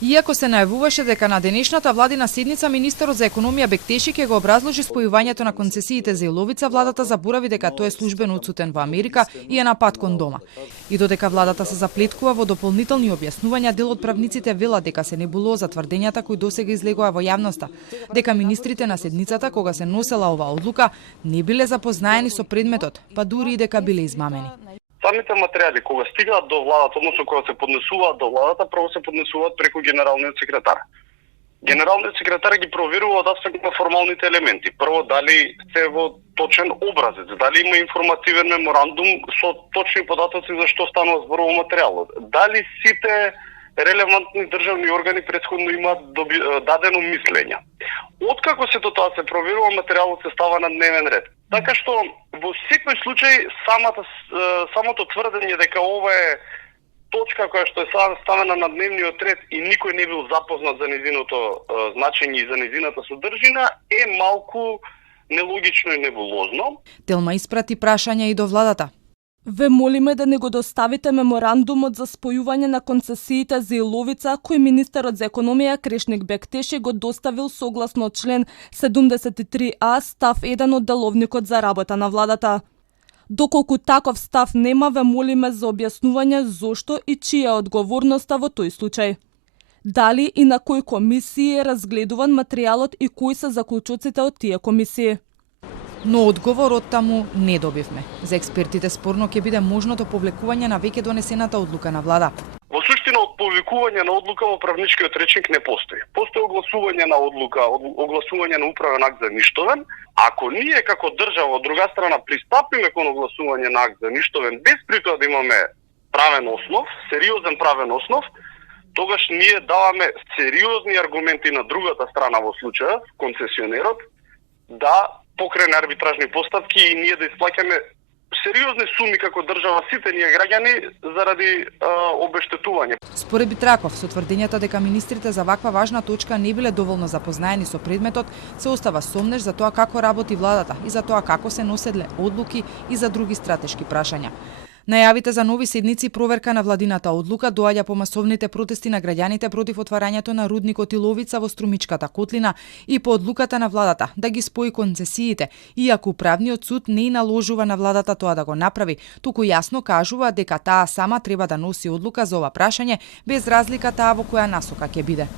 Иако се најавуваше дека на денешната владина седница министерот за економија Бектеши ќе го образложи спојувањето на концесиите за иловица, владата заборави дека тој е службено отсутен во Америка и е на пат кон дома. И додека владата се заплеткува во дополнителни објаснувања, дел од правниците велат дека се небулоза тврдењата кои досега излегоа во јавноста, дека министрите на седницата кога се носела оваа одлука не биле запознаени со предметот, па дури и дека биле измамени. Самите материјали кога стигаат до владата, односно кога се поднесуваат до владата, прво се поднесуваат преку генералниот секретар. Генералниот секретар ги проверува од аспект на формалните елементи. Прво, дали се во точен образец, дали има информативен меморандум со точни податоци за што станува збор во материјалот. Дали сите релевантни државни органи претходно имаат дадено мислење. Откако се тоа се проверува, материјалот се става на дневен ред. Така што во секој случај самото тврдење дека ова е точка која што е ставена на дневниот ред и никој не бил запознат за нејзиното значење и за нејзината содржина е малку нелогично и небулозно. Телма испрати прашања и до владата. Ве молиме да не го доставите меморандумот за спојување на концесиите за иловица кој министерот за економија Крешник Бектеши го доставил согласно член 73а став 1 од деловникот за работа на владата. Доколку таков став нема, ве молиме за објаснување зошто и чија е одговорноста во тој случај. Дали и на кои комисии е разгледуван материјалот и кои се заклучоците од тие комисии. Но одговор од таму не добивме. За експертите спорно ќе биде можното повлекување на веќе донесената одлука на влада. Во суштина од повлекување на одлука во правничкиот речник не постои. Постои огласување на одлука, огласување на управен акт за ништовен. Ако ние како држава од друга страна пристапиме кон огласување на акт за ништовен без при тоа да имаме правен основ, сериозен правен основ, тогаш ние даваме сериозни аргументи на другата страна во случајот, концесионерот, да покрене арбитражни постапки и ние да исплаќаме сериозни суми како држава сите ние граѓани заради обештетување. Според Битраков, со тврдењата дека министрите за ваква важна точка не биле доволно запознаени со предметот, се остава сомнеш за тоа како работи владата и за тоа како се носеле одлуки и за други стратешки прашања. Најавите за нови седници и проверка на владината одлука доаѓа по масовните протести на граѓаните против отварањето на рудникот Иловица во Струмичката котлина и по одлуката на владата да ги спои концесиите, иако управниот суд не и наложува на владата тоа да го направи, туку јасно кажува дека таа сама треба да носи одлука за ова прашање без разлика таа во која насока ќе биде.